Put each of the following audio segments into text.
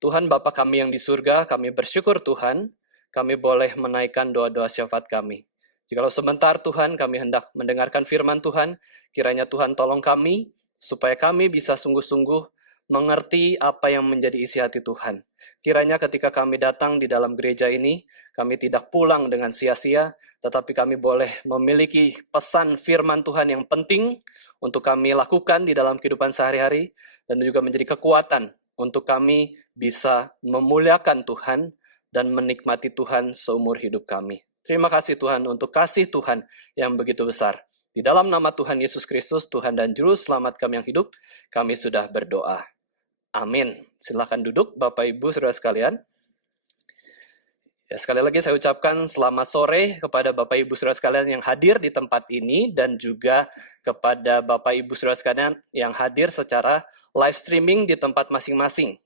Tuhan Bapa kami yang di surga, kami bersyukur Tuhan, kami boleh menaikkan doa-doa syafaat kami. Jikalau sebentar Tuhan kami hendak mendengarkan firman Tuhan, kiranya Tuhan tolong kami, supaya kami bisa sungguh-sungguh mengerti apa yang menjadi isi hati Tuhan. Kiranya ketika kami datang di dalam gereja ini, kami tidak pulang dengan sia-sia, tetapi kami boleh memiliki pesan firman Tuhan yang penting untuk kami lakukan di dalam kehidupan sehari-hari, dan juga menjadi kekuatan untuk kami bisa memuliakan Tuhan dan menikmati Tuhan seumur hidup kami. Terima kasih Tuhan untuk kasih Tuhan yang begitu besar. Di dalam nama Tuhan Yesus Kristus, Tuhan dan Juru Selamat kami yang hidup, kami sudah berdoa. Amin. Silakan duduk Bapak Ibu Saudara sekalian. Ya, sekali lagi saya ucapkan selamat sore kepada Bapak Ibu Saudara sekalian yang hadir di tempat ini dan juga kepada Bapak Ibu Saudara sekalian yang hadir secara live streaming di tempat masing-masing.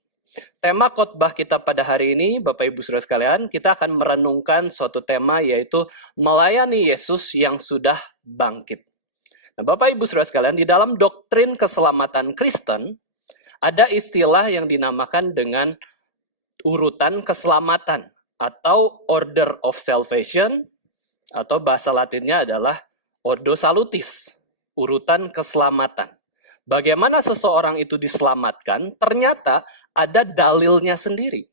Tema khotbah kita pada hari ini, Bapak Ibu Saudara sekalian, kita akan merenungkan suatu tema yaitu melayani Yesus yang sudah bangkit. Nah, Bapak Ibu Saudara sekalian, di dalam doktrin keselamatan Kristen, ada istilah yang dinamakan dengan urutan keselamatan atau order of salvation, atau bahasa Latinnya adalah ordo salutis, urutan keselamatan. Bagaimana seseorang itu diselamatkan, ternyata ada dalilnya sendiri.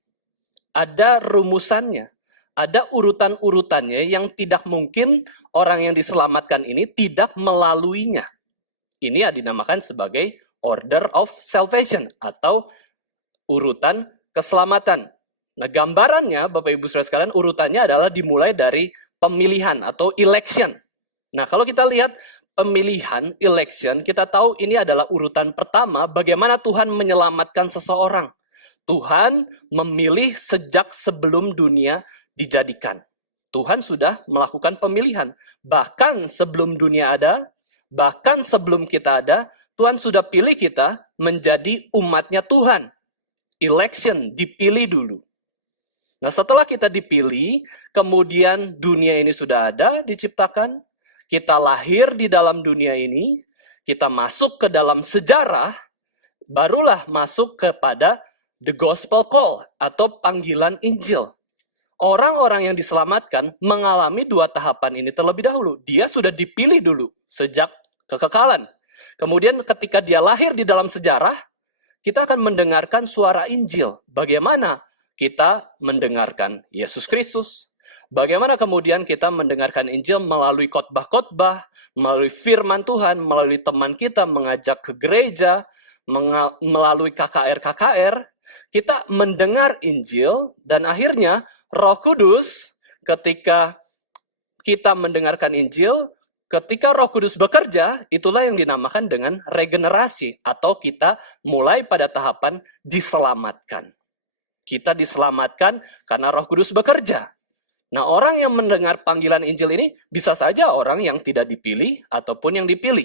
Ada rumusannya, ada urutan-urutannya yang tidak mungkin orang yang diselamatkan ini tidak melaluinya. Ini yang dinamakan sebagai order of salvation atau urutan keselamatan. Nah, gambarannya Bapak Ibu Saudara sekalian, urutannya adalah dimulai dari pemilihan atau election. Nah, kalau kita lihat pemilihan, election, kita tahu ini adalah urutan pertama bagaimana Tuhan menyelamatkan seseorang. Tuhan memilih sejak sebelum dunia dijadikan. Tuhan sudah melakukan pemilihan. Bahkan sebelum dunia ada, bahkan sebelum kita ada, Tuhan sudah pilih kita menjadi umatnya Tuhan. Election, dipilih dulu. Nah, setelah kita dipilih, kemudian dunia ini sudah ada, diciptakan. Kita lahir di dalam dunia ini, kita masuk ke dalam sejarah, barulah masuk kepada the gospel call atau panggilan Injil. Orang-orang yang diselamatkan mengalami dua tahapan ini terlebih dahulu. Dia sudah dipilih dulu sejak kekekalan. Kemudian ketika dia lahir di dalam sejarah, kita akan mendengarkan suara Injil. Bagaimana kita mendengarkan Yesus Kristus? Bagaimana kemudian kita mendengarkan Injil melalui khotbah-khotbah, melalui firman Tuhan, melalui teman kita mengajak ke gereja, melalui KKR-KKR, kita mendengar Injil, dan akhirnya Roh Kudus ketika kita mendengarkan Injil, ketika Roh Kudus bekerja, itulah yang dinamakan dengan regenerasi, atau kita mulai pada tahapan diselamatkan. Kita diselamatkan karena Roh Kudus bekerja. Nah, orang yang mendengar panggilan Injil ini bisa saja orang yang tidak dipilih ataupun yang dipilih.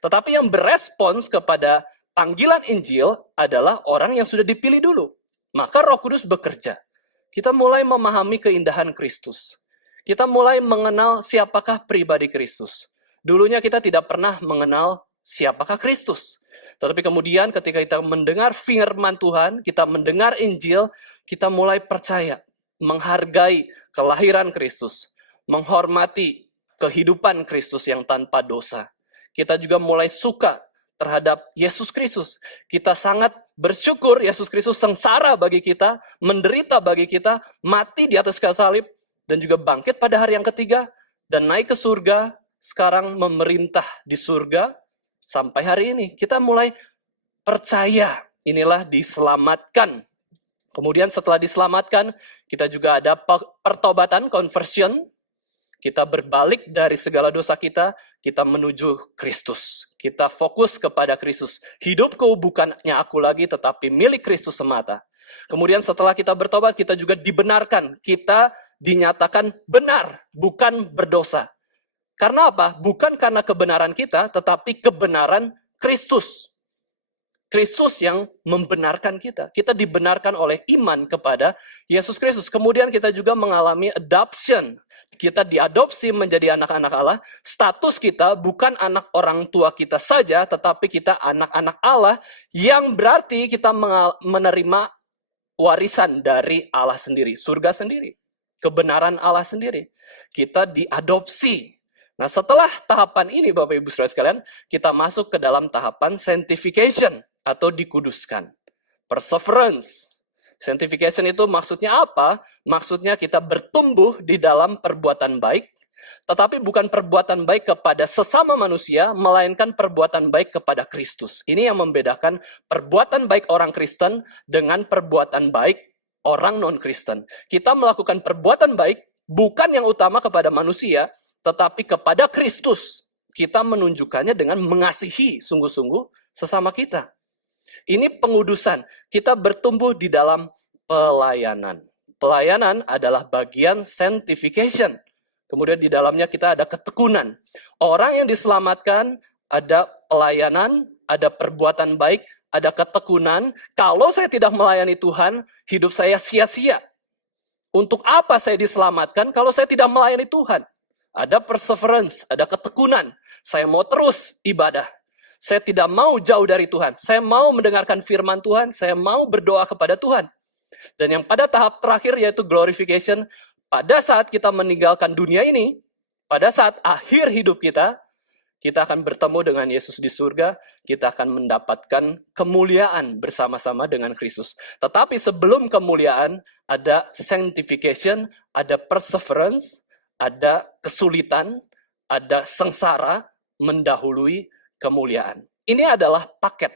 Tetapi yang berespons kepada panggilan Injil adalah orang yang sudah dipilih dulu. Maka Roh Kudus bekerja. Kita mulai memahami keindahan Kristus. Kita mulai mengenal siapakah pribadi Kristus. Dulunya kita tidak pernah mengenal siapakah Kristus. Tetapi kemudian ketika kita mendengar firman Tuhan, kita mendengar Injil, kita mulai percaya, menghargai kelahiran Kristus, menghormati kehidupan Kristus yang tanpa dosa. Kita juga mulai suka terhadap Yesus Kristus. Kita sangat bersyukur Yesus Kristus sengsara bagi kita, menderita bagi kita, mati di atas kayu salib, dan juga bangkit pada hari yang ketiga, dan naik ke surga, sekarang memerintah di surga, sampai hari ini. Kita mulai percaya, inilah diselamatkan. Kemudian setelah diselamatkan, kita juga ada pertobatan, conversion. Kita berbalik dari segala dosa kita menuju Kristus. Kita fokus kepada Kristus. Hidupku bukannya aku lagi, tetapi milik Kristus semata. Kemudian setelah kita bertobat, kita juga dibenarkan. Kita dinyatakan benar, bukan berdosa. Karena apa? Bukan karena kebenaran kita, tetapi kebenaran Kristus. Kristus yang membenarkan kita. Kita dibenarkan oleh iman kepada Yesus Kristus. Kemudian kita juga mengalami adoption. Kita diadopsi menjadi anak-anak Allah. Status kita bukan anak orang tua kita saja, tetapi kita anak-anak Allah, yang berarti kita menerima warisan dari Allah sendiri, surga sendiri, kebenaran Allah sendiri. Kita diadopsi. Nah, setelah tahapan ini, Bapak Ibu Saudara sekalian, kita masuk ke dalam tahapan sanctification atau dikuduskan. Perseverance. Sanctification itu maksudnya apa? Maksudnya kita bertumbuh di dalam perbuatan baik, tetapi bukan perbuatan baik kepada sesama manusia, melainkan perbuatan baik kepada Kristus. Ini yang membedakan perbuatan baik orang Kristen dengan perbuatan baik orang non-Kristen. Kita melakukan perbuatan baik bukan yang utama kepada manusia, tetapi kepada Kristus. Kita menunjukkannya dengan mengasihi sungguh-sungguh sesama kita. Ini pengudusan. Kita bertumbuh di dalam pelayanan. Pelayanan adalah bagian sanctification. Kemudian di dalamnya kita ada ketekunan. Orang yang diselamatkan ada pelayanan, ada perbuatan baik, ada ketekunan. Kalau saya tidak melayani Tuhan, hidup saya sia-sia. Untuk apa saya diselamatkan kalau saya tidak melayani Tuhan? Ada perseverance, ada ketekunan. Saya mau terus ibadah. Saya tidak mau jauh dari Tuhan. Saya mau mendengarkan firman Tuhan. Saya mau berdoa kepada Tuhan. Dan yang pada tahap terakhir yaitu glorification. Pada saat kita meninggalkan dunia ini, pada saat akhir hidup kita akan bertemu dengan Yesus di surga. Kita akan mendapatkan kemuliaan bersama-sama dengan Kristus. Tetapi sebelum kemuliaan, ada sanctification, ada perseverance, ada kesulitan, ada sengsara mendahului kemuliaan. Ini adalah paket.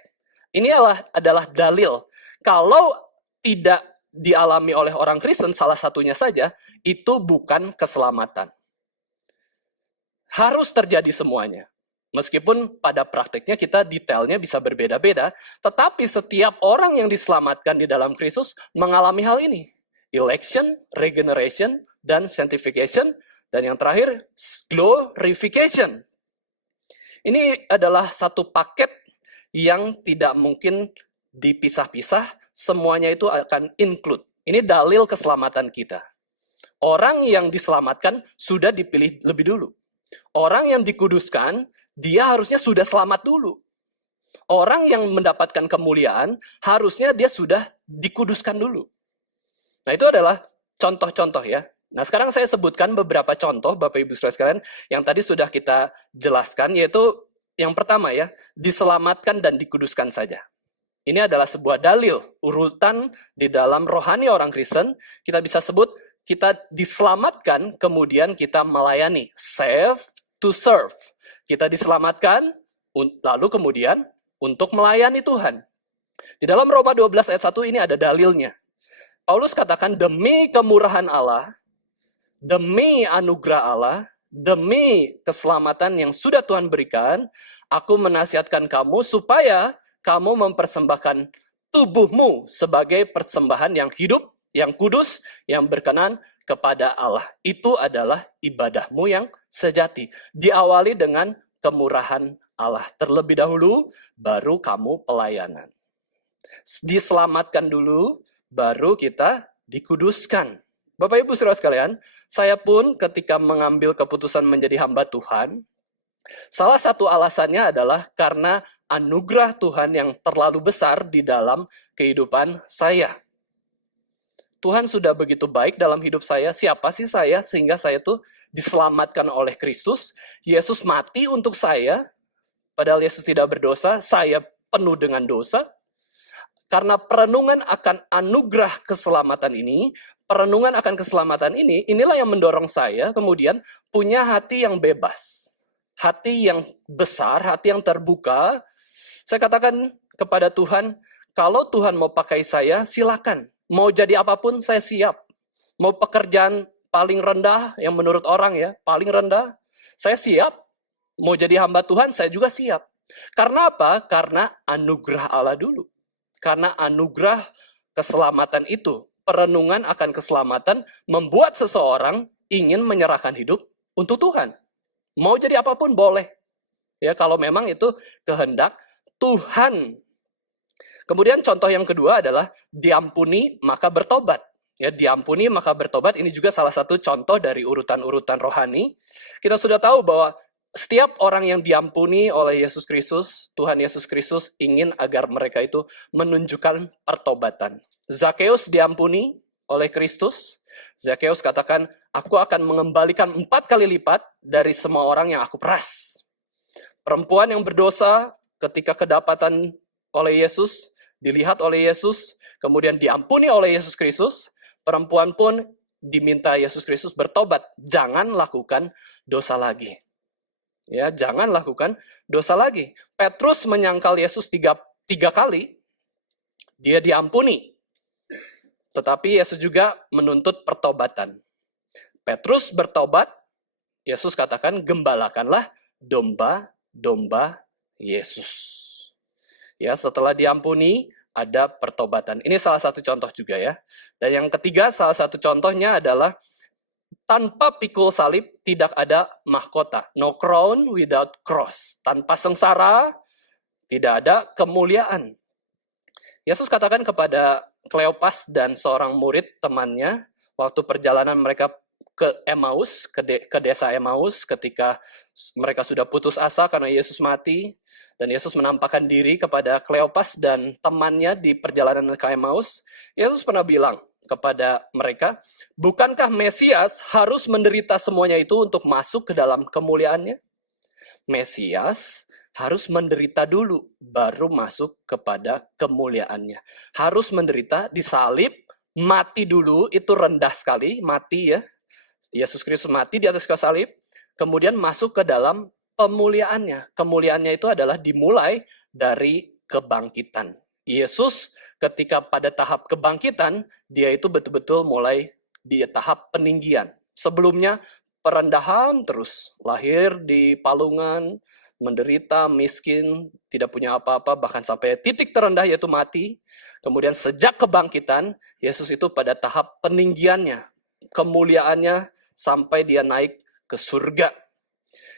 Ini adalah dalil. Kalau tidak dialami oleh orang Kristen, salah satunya saja, itu bukan keselamatan. Harus terjadi semuanya. Meskipun pada praktiknya kita detailnya bisa berbeda-beda, tetapi setiap orang yang diselamatkan di dalam Kristus mengalami hal ini. Election, regeneration, dan sanctification, dan yang terakhir, glorification. Ini adalah satu paket yang tidak mungkin dipisah-pisah, semuanya itu akan include. Ini dalil keselamatan kita. Orang yang diselamatkan sudah dipilih lebih dulu. Orang yang dikuduskan, dia harusnya sudah selamat dulu. Orang yang mendapatkan kemuliaan, harusnya dia sudah dikuduskan dulu. Nah, itu adalah contoh-contoh ya. Nah, sekarang saya sebutkan beberapa contoh, Bapak Ibu Saudara sekalian, yang tadi sudah kita jelaskan, yaitu yang pertama ya, diselamatkan dan dikuduskan saja. Ini adalah sebuah dalil, urutan di dalam rohani orang Kristen, kita bisa sebut, kita diselamatkan, kemudian kita melayani. Save to serve. Kita diselamatkan, lalu kemudian untuk melayani Tuhan. Di dalam Roma 12 ayat 1 ini ada dalilnya. Paulus katakan, demi kemurahan Allah, demi anugerah Allah, demi keselamatan yang sudah Tuhan berikan, aku menasihatkan kamu supaya kamu mempersembahkan tubuhmu sebagai persembahan yang hidup, yang kudus, yang berkenan kepada Allah. Itu adalah ibadahmu yang sejati. Diawali dengan kemurahan Allah. Terlebih dahulu, baru kamu pelayanan. Diselamatkan dulu, baru kita dikuduskan. Bapak Ibu Saudara sekalian, saya pun ketika mengambil keputusan menjadi hamba Tuhan, salah satu alasannya adalah karena anugerah Tuhan yang terlalu besar di dalam kehidupan saya. Tuhan sudah begitu baik dalam hidup saya. Siapa sih saya sehingga saya tuh diselamatkan oleh Kristus? Yesus mati untuk saya, padahal Yesus tidak berdosa. Saya penuh dengan dosa. Karena perenungan akan anugerah keselamatan ini, inilah yang mendorong saya kemudian punya hati yang bebas. Hati yang besar, hati yang terbuka. Saya katakan kepada Tuhan, kalau Tuhan mau pakai saya, silakan. Mau jadi apapun, saya siap. Mau pekerjaan paling rendah, yang menurut orang ya, paling rendah, saya siap. Mau jadi hamba Tuhan, saya juga siap. Karena apa? Karena anugerah Allah dulu. Karena anugerah keselamatan itu, perenungan akan keselamatan, membuat seseorang ingin menyerahkan hidup untuk Tuhan. Mau jadi apapun boleh. Ya, kalau memang itu kehendak Tuhan. Kemudian contoh yang kedua adalah diampuni maka bertobat. Ya, diampuni maka bertobat, ini juga salah satu contoh dari urutan-urutan rohani. Kita sudah tahu bahwa Setiap orang yang diampuni oleh Yesus Kristus, Tuhan Yesus Kristus ingin agar mereka itu menunjukkan pertobatan. Zakeus diampuni oleh Kristus. Zakeus katakan, aku akan mengembalikan 4 kali lipat dari semua orang yang aku peras. Perempuan yang berdosa ketika kedapatan oleh Yesus, dilihat oleh Yesus, kemudian diampuni oleh Yesus Kristus, perempuan pun diminta Yesus Kristus bertobat. Jangan lakukan dosa lagi. Ya, jangan lakukan dosa lagi. Petrus menyangkal Yesus tiga kali, dia diampuni. Tetapi Yesus juga menuntut pertobatan. Petrus bertobat, Yesus katakan, gembalakanlah domba-domba Yesus. Ya, setelah diampuni, ada pertobatan. Ini salah satu contoh juga ya. Dan yang ketiga, salah satu contohnya adalah tanpa pikul salib tidak ada mahkota. No crown without cross. Tanpa sengsara tidak ada kemuliaan. Yesus katakan kepada Kleopas dan seorang murid temannya waktu perjalanan mereka ke Emmaus, ke desa Emmaus ketika mereka sudah putus asa karena Yesus mati, dan Yesus menampakkan diri kepada Kleopas dan temannya di perjalanan ke Emmaus. Yesus pernah bilang kepada mereka, bukankah Mesias harus menderita semuanya itu untuk masuk ke dalam kemuliaannya? Mesias harus menderita dulu, baru masuk kepada kemuliaannya. Harus menderita, disalib, mati dulu, itu rendah sekali, mati ya. Yesus Kristus mati di atas kayu salib, kemudian masuk ke dalam kemuliaannya. Kemuliaannya itu adalah dimulai dari kebangkitan. Yesus ketika pada tahap kebangkitan, dia itu betul-betul mulai di tahap peninggian. Sebelumnya perendahan terus, lahir di palungan, menderita, miskin, tidak punya apa-apa, bahkan sampai titik terendah yaitu mati. Kemudian sejak kebangkitan, Yesus itu pada tahap peninggiannya, kemuliaannya sampai dia naik ke surga.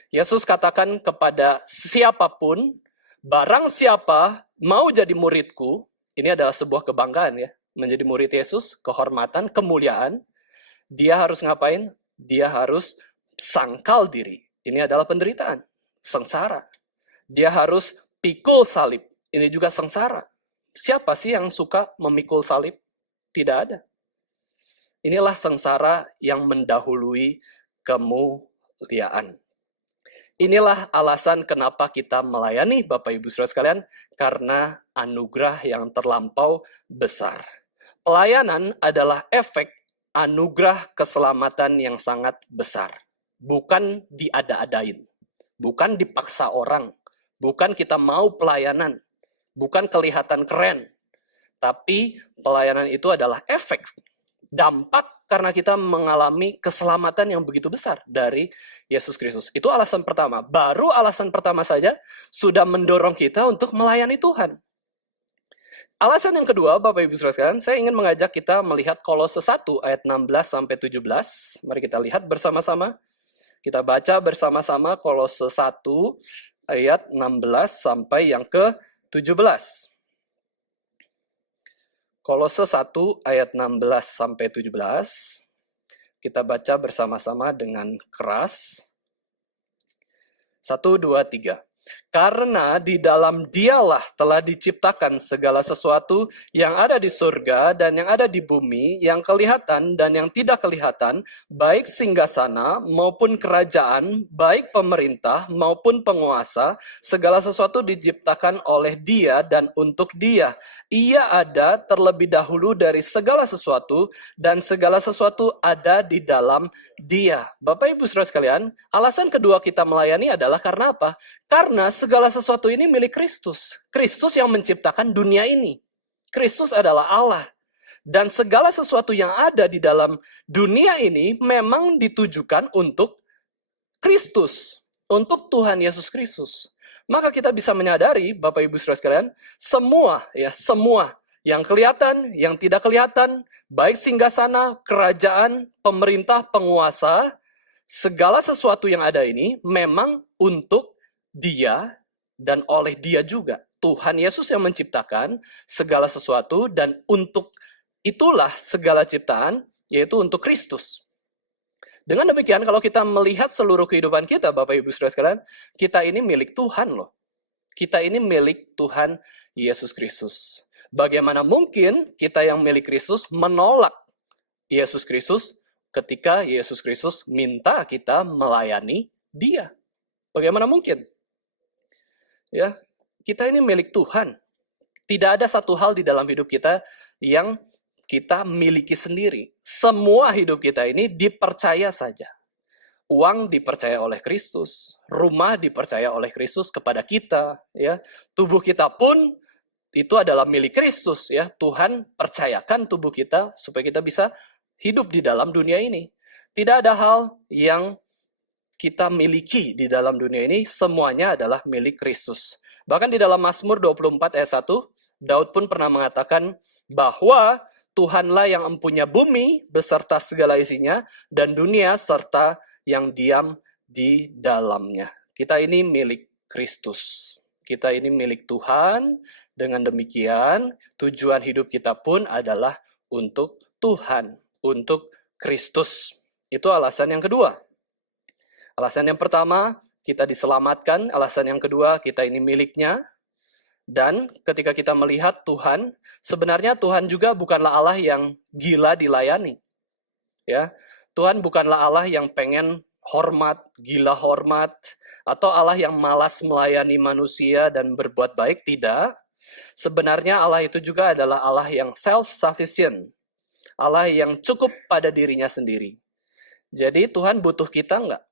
Yesus katakan kepada siapapun, barang siapa mau jadi muridku, ini adalah sebuah kebanggaan ya, menjadi murid Yesus, kehormatan, kemuliaan, dia harus ngapain? Dia harus sangkal diri. Ini adalah penderitaan, sengsara. Dia harus pikul salib, ini juga sengsara. Siapa sih yang suka memikul salib? Tidak ada. Inilah sengsara yang mendahului kemuliaan. Inilah alasan kenapa kita melayani Bapak Ibu Saudara sekalian, karena anugerah yang terlampau besar. Pelayanan adalah efek anugerah keselamatan yang sangat besar. Bukan diada-adain, bukan dipaksa orang, bukan kita mau pelayanan, bukan kelihatan keren, tapi pelayanan itu adalah efek, dampak karena kita mengalami keselamatan yang begitu besar dari Yesus Kristus. Itu alasan pertama. Baru alasan pertama saja sudah mendorong kita untuk melayani Tuhan. Alasan yang kedua, Bapak Ibu Saudara sekalian, saya ingin mengajak kita melihat Kolose 1 ayat 16 sampai 17. Mari kita lihat bersama-sama. Kita baca bersama-sama Kolose 1 ayat 16 sampai yang ke-17. Kolose 1 ayat 16 sampai 17. Kita baca bersama-sama dengan keras. 1, 2, 3. Karena di dalam Dialah telah diciptakan segala sesuatu yang ada di surga dan yang ada di bumi, yang kelihatan dan yang tidak kelihatan, baik singgasana maupun kerajaan, baik pemerintah maupun penguasa, segala sesuatu diciptakan oleh Dia dan untuk Dia. Ia ada terlebih dahulu dari segala sesuatu, dan segala sesuatu ada di dalam Dia. Bapak Ibu Saudara sekalian, alasan kedua kita melayani adalah karena apa? Karena segala sesuatu ini milik Kristus. Kristus yang menciptakan dunia ini. Kristus adalah Allah. Dan segala sesuatu yang ada di dalam dunia ini memang ditujukan untuk Kristus. Untuk Tuhan Yesus Kristus. Maka kita bisa menyadari, Bapak Ibu Saudara sekalian, semua yang kelihatan, yang tidak kelihatan, baik singgasana, kerajaan, pemerintah, penguasa, segala sesuatu yang ada ini memang untuk Dia dan oleh Dia juga. Tuhan Yesus yang menciptakan segala sesuatu, dan untuk itulah segala ciptaan, yaitu untuk Kristus. Dengan demikian, kalau kita melihat seluruh kehidupan kita, Bapak Ibu Saudara sekalian, kita ini milik Tuhan loh. Kita ini milik Tuhan Yesus Kristus. Bagaimana mungkin kita yang milik Kristus menolak Yesus Kristus ketika Yesus Kristus minta kita melayani Dia? Bagaimana mungkin? Ya, kita ini milik Tuhan. Tidak ada satu hal di dalam hidup kita yang kita miliki sendiri. Semua hidup kita ini dipercaya saja. Uang dipercaya oleh Kristus, rumah dipercaya oleh Kristus kepada kita, ya. Tubuh kita pun itu adalah milik Kristus, ya. Tuhan percayakan tubuh kita supaya kita bisa hidup di dalam dunia ini. Tidak ada hal yang kita miliki di dalam dunia ini, semuanya adalah milik Kristus. Bahkan di dalam Mazmur 24 ayat 1, Daud pun pernah mengatakan bahwa Tuhanlah yang mempunyai bumi beserta segala isinya dan dunia serta yang diam di dalamnya. Kita ini milik Kristus. Kita ini milik Tuhan. Dengan demikian, tujuan hidup kita pun adalah untuk Tuhan, untuk Kristus. Itu alasan yang kedua. Alasan yang pertama, kita diselamatkan. Alasan yang kedua, kita ini miliknya. Dan ketika kita melihat Tuhan, sebenarnya Tuhan juga bukanlah Allah yang gila dilayani. Ya, Tuhan bukanlah Allah yang pengen hormat, gila hormat, atau Allah yang malas melayani manusia dan berbuat baik, tidak. Sebenarnya Allah itu juga adalah Allah yang self-sufficient. Allah yang cukup pada dirinya sendiri. Jadi Tuhan butuh kita enggak?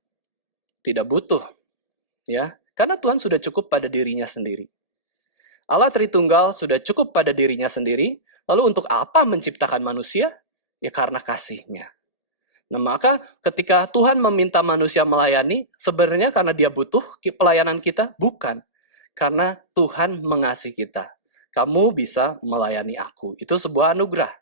Tidak butuh. Ya, karena Tuhan sudah cukup pada dirinya sendiri. Allah Tritunggal sudah cukup pada dirinya sendiri, lalu untuk apa menciptakan manusia? Ya karena kasih-Nya. Nah maka ketika Tuhan meminta manusia melayani, sebenarnya karena Dia butuh pelayanan kita? Bukan. Karena Tuhan mengasihi kita. Kamu bisa melayani aku. Itu sebuah anugerah.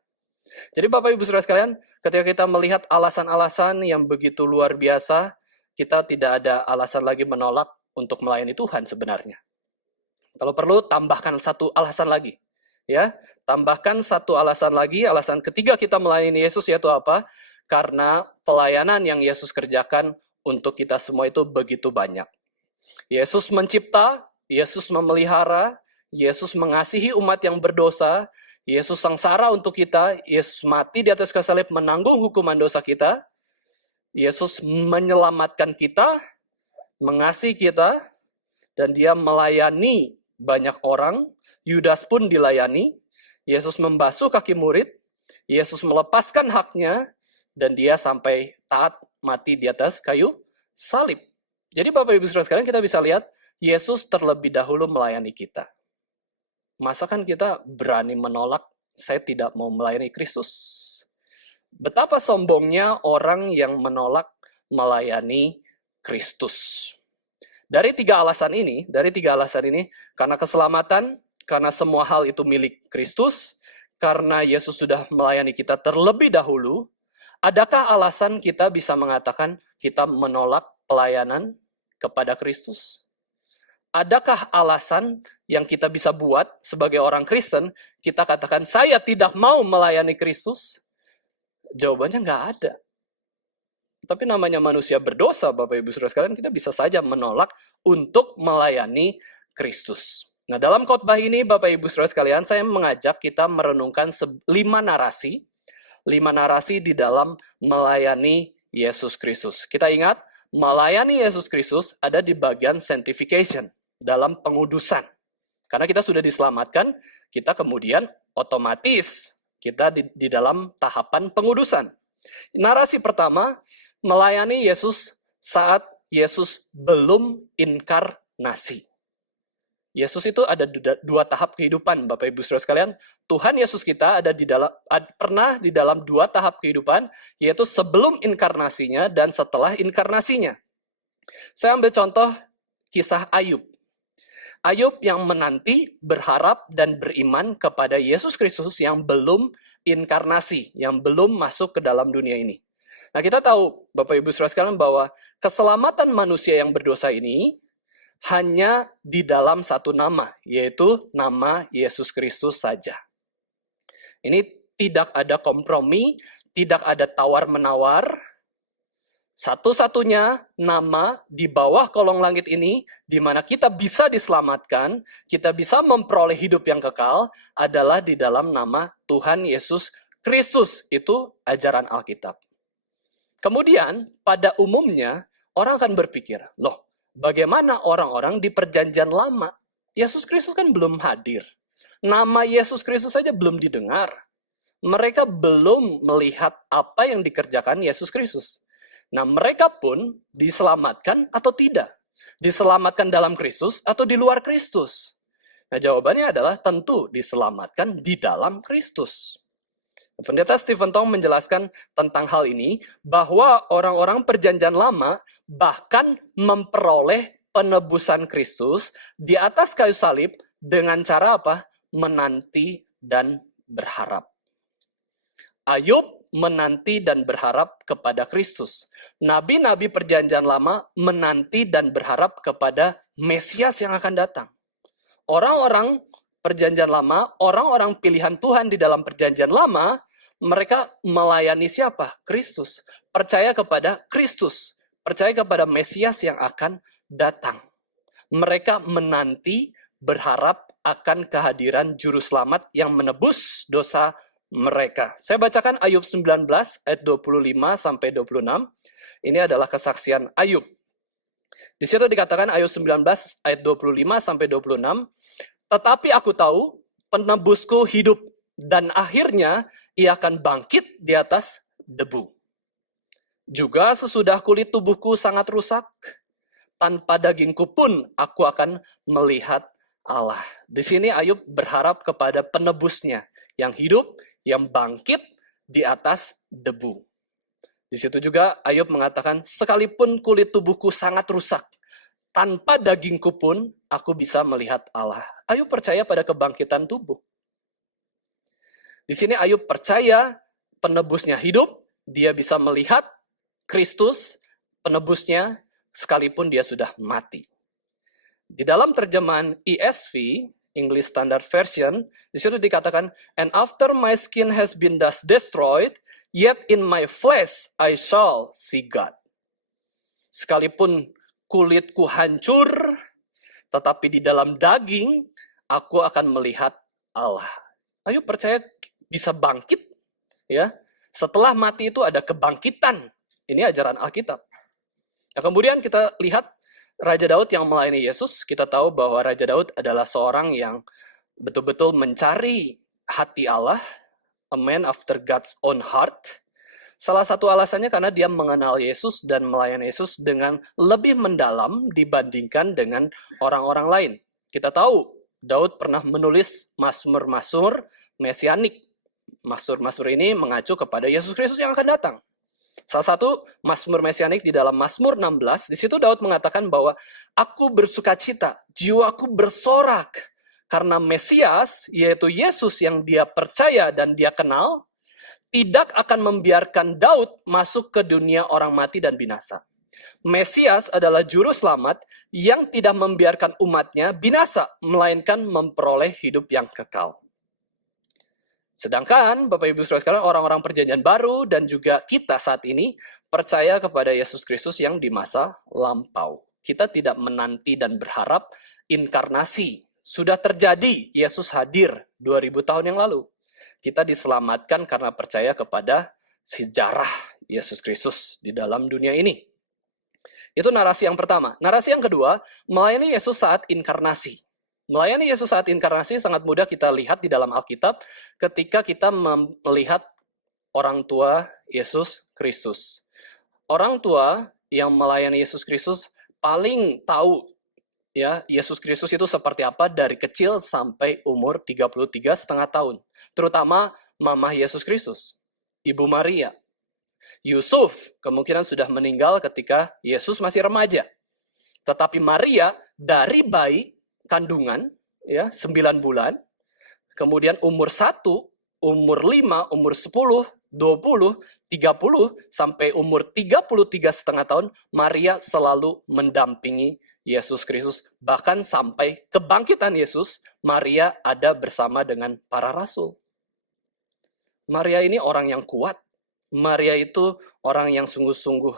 Jadi Bapak Ibu Saudara sekalian, ketika kita melihat alasan-alasan yang begitu luar biasa, kita tidak ada alasan lagi menolak untuk melayani Tuhan sebenarnya. Kalau perlu, tambahkan satu alasan lagi. Ya, tambahkan satu alasan lagi. Alasan ketiga kita melayani Yesus yaitu apa? Karena pelayanan yang Yesus kerjakan untuk kita semua itu begitu banyak. Yesus mencipta, Yesus memelihara, Yesus mengasihi umat yang berdosa, Yesus sengsara untuk kita, Yesus mati di atas kayu salib menanggung hukuman dosa kita, Yesus menyelamatkan kita, mengasihi kita, dan Dia melayani banyak orang. Yudas pun dilayani. Yesus membasuh kaki murid. Yesus melepaskan haknya. Dan Dia sampai taat mati di atas kayu salib. Jadi Bapak Ibu Saudara sekalian, kita bisa lihat Yesus terlebih dahulu melayani kita. Masakan kita berani menolak, saya tidak mau melayani Kristus? Betapa sombongnya orang yang menolak melayani Kristus. Dari tiga alasan ini, karena keselamatan, karena semua hal itu milik Kristus, karena Yesus sudah melayani kita terlebih dahulu, adakah alasan kita bisa mengatakan kita menolak pelayanan kepada Kristus? Adakah alasan yang kita bisa buat sebagai orang Kristen, kita katakan, saya tidak mau melayani Kristus? Jawabannya nggak ada. Tapi namanya manusia berdosa, Bapak Ibu Saudara sekalian, kita bisa saja menolak untuk melayani Kristus. Nah, dalam khotbah ini, Bapak Ibu Saudara sekalian, saya mengajak kita merenungkan 5 narasi di dalam melayani Yesus Kristus. Kita ingat, melayani Yesus Kristus ada di bagian sanctification, dalam pengudusan. Karena kita sudah diselamatkan, kita kemudian otomatis kita di dalam tahapan pengudusan. Narasi pertama, melayani Yesus saat Yesus belum inkarnasi. Yesus itu ada dua tahap kehidupan, Bapak Ibu Saudara sekalian. Tuhan Yesus kita pernah di dalam 2 tahap kehidupan, yaitu sebelum inkarnasinya dan setelah inkarnasinya. Saya ambil contoh kisah Ayub. Ayub yang menanti, berharap, dan beriman kepada Yesus Kristus yang belum inkarnasi, yang belum masuk ke dalam dunia ini. Nah, kita tahu, Bapak Ibu Saudara sekalian, bahwa keselamatan manusia yang berdosa ini hanya di dalam satu nama, yaitu nama Yesus Kristus saja. Ini tidak ada kompromi, tidak ada tawar-menawar, Satu-satunya nama di bawah kolong langit ini, di mana kita bisa diselamatkan, kita bisa memperoleh hidup yang kekal, adalah di dalam nama Tuhan Yesus Kristus. Itu ajaran Alkitab. Kemudian, pada umumnya, orang akan berpikir, loh, bagaimana orang-orang di perjanjian lama? Yesus Kristus kan belum hadir. Nama Yesus Kristus saja belum didengar. Mereka belum melihat apa yang dikerjakan Yesus Kristus. Nah, mereka pun diselamatkan atau tidak? Diselamatkan dalam Kristus atau di luar Kristus? Nah, jawabannya adalah tentu diselamatkan di dalam Kristus. Pendeta Stephen Tong menjelaskan tentang hal ini, bahwa orang-orang perjanjian lama bahkan memperoleh penebusan Kristus di atas kayu salib dengan cara apa? Menanti dan berharap. Ayub menanti dan berharap kepada Kristus. Nabi-nabi perjanjian lama menanti dan berharap kepada Mesias yang akan datang. Orang-orang perjanjian lama, orang-orang pilihan Tuhan di dalam perjanjian lama, mereka melayani siapa? Kristus. Percaya kepada Kristus. Percaya kepada Mesias yang akan datang. Mereka menanti, berharap akan kehadiran Juru Selamat yang menebus dosa mereka. Saya bacakan Ayub 19 ayat 25-26. Ini adalah kesaksian Ayub. Di situ dikatakan Ayub 19 ayat 25-26. Tetapi aku tahu penebusku hidup dan akhirnya ia akan bangkit di atas debu. Juga sesudah kulit tubuhku sangat rusak, tanpa dagingku pun aku akan melihat Allah. Di sini Ayub berharap kepada penebusnya yang hidup, yang bangkit di atas debu. Di situ juga Ayub mengatakan, sekalipun kulit tubuhku sangat rusak, tanpa dagingku pun aku bisa melihat Allah. Ayub percaya pada kebangkitan tubuh. Di sini Ayub percaya penebusnya hidup, dia bisa melihat Kristus, penebusnya, sekalipun dia sudah mati. Di dalam terjemahan ESV, English Standard Version, di situ dikatakan, and after my skin has been thus destroyed, yet in my flesh I shall see God. Sekalipun kulitku hancur, tetapi di dalam daging aku akan melihat Allah. Ayo percaya bisa bangkit, ya. Setelah mati itu ada kebangkitan. Ini ajaran Alkitab. Nah, kemudian kita lihat Raja Daud yang melayani Yesus. Kita tahu bahwa Raja Daud adalah seorang yang betul-betul mencari hati Allah, a man after God's own heart. Salah satu alasannya karena dia mengenal Yesus dan melayani Yesus dengan lebih mendalam dibandingkan dengan orang-orang lain. Kita tahu Daud pernah menulis mazmur-mazmur mesianik. Mazmur-mazmur ini mengacu kepada Yesus Kristus yang akan datang. Salah satu mazmur mesianik di dalam Mazmur 16, di situ Daud mengatakan bahwa aku bersukacita, jiwaku bersorak karena Mesias, yaitu Yesus yang dia percaya dan dia kenal, tidak akan membiarkan Daud masuk ke dunia orang mati dan binasa. Mesias adalah juru selamat yang tidak membiarkan umatnya binasa, melainkan memperoleh hidup yang kekal. Sedangkan, Bapak Ibu Saudara sekalian, orang-orang perjanjian baru dan juga kita saat ini percaya kepada Yesus Kristus yang di masa lampau. Kita tidak menanti dan berharap inkarnasi. Sudah terjadi, Yesus hadir 2000 tahun yang lalu. Kita diselamatkan karena percaya kepada sejarah Yesus Kristus di dalam dunia ini. Itu narasi yang pertama. Narasi yang kedua, melayani Yesus saat inkarnasi. Melayani Yesus saat inkarnasi sangat mudah kita lihat di dalam Alkitab ketika kita melihat orang tua Yesus Kristus. Orang tua yang melayani Yesus Kristus paling tahu ya Yesus Kristus itu seperti apa dari kecil sampai umur 33,5 tahun. Terutama mamah Yesus Kristus, Ibu Maria. Yusuf kemungkinan sudah meninggal ketika Yesus masih remaja. Tetapi Maria dari bayi kandungan, ya 9 bulan, kemudian umur 1, umur 5, umur 10, 20, 30, sampai umur 33,5 tahun, Maria selalu mendampingi Yesus Kristus. Bahkan sampai kebangkitan Yesus, Maria ada bersama dengan para rasul. Maria ini orang yang kuat. Maria itu orang yang sungguh-sungguh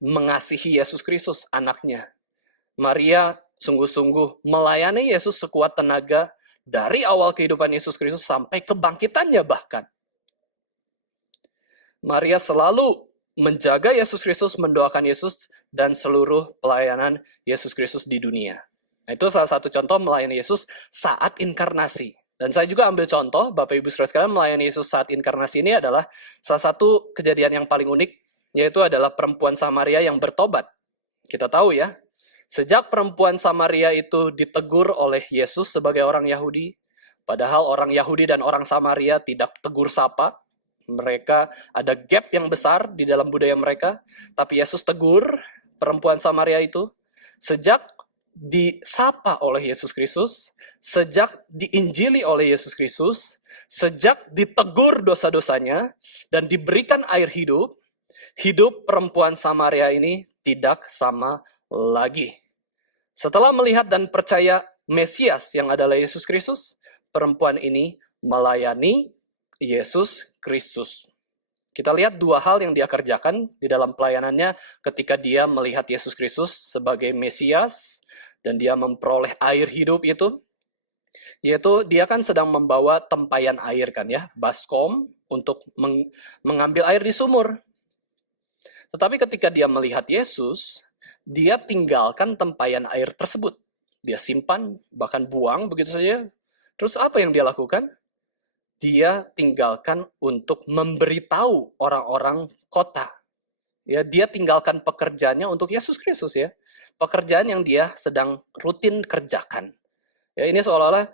mengasihi Yesus Kristus, anaknya. Maria sungguh-sungguh melayani Yesus sekuat tenaga dari awal kehidupan Yesus Kristus sampai kebangkitannya bahkan. Maria selalu menjaga Yesus Kristus, mendoakan Yesus, dan seluruh pelayanan Yesus Kristus di dunia. Nah, itu salah satu contoh melayani Yesus saat inkarnasi. Dan saya juga ambil contoh, Bapak Ibu Saudara sekalian, melayani Yesus saat inkarnasi ini adalah salah satu kejadian yang paling unik, yaitu adalah perempuan Samaria yang bertobat. Kita tahu ya, sejak perempuan Samaria itu ditegur oleh Yesus sebagai orang Yahudi, padahal orang Yahudi dan orang Samaria tidak tegur sapa, mereka ada gap yang besar di dalam budaya mereka, tapi Yesus tegur perempuan Samaria itu. Sejak disapa oleh Yesus Kristus, sejak diinjili oleh Yesus Kristus, sejak ditegur dosa-dosanya, dan diberikan air hidup, hidup perempuan Samaria ini tidak sama lagi. Setelah melihat dan percaya Mesias yang adalah Yesus Kristus, perempuan ini melayani Yesus Kristus. Kita lihat dua hal yang dia kerjakan di dalam pelayanannya ketika dia melihat Yesus Kristus sebagai Mesias dan dia memperoleh air hidup itu, yaitu dia kan sedang membawa tempayan air kan ya, baskom untuk mengambil air di sumur. Tetapi ketika dia melihat Yesus, dia tinggalkan tempayan air tersebut. Dia simpan, bahkan buang begitu saja. Terus apa yang dia lakukan? Dia tinggalkan untuk memberitahu orang-orang kota. Ya, dia tinggalkan pekerjaannya untuk Yesus Kristus ya. Pekerjaan yang dia sedang rutin kerjakan. Ya, ini seolah-olah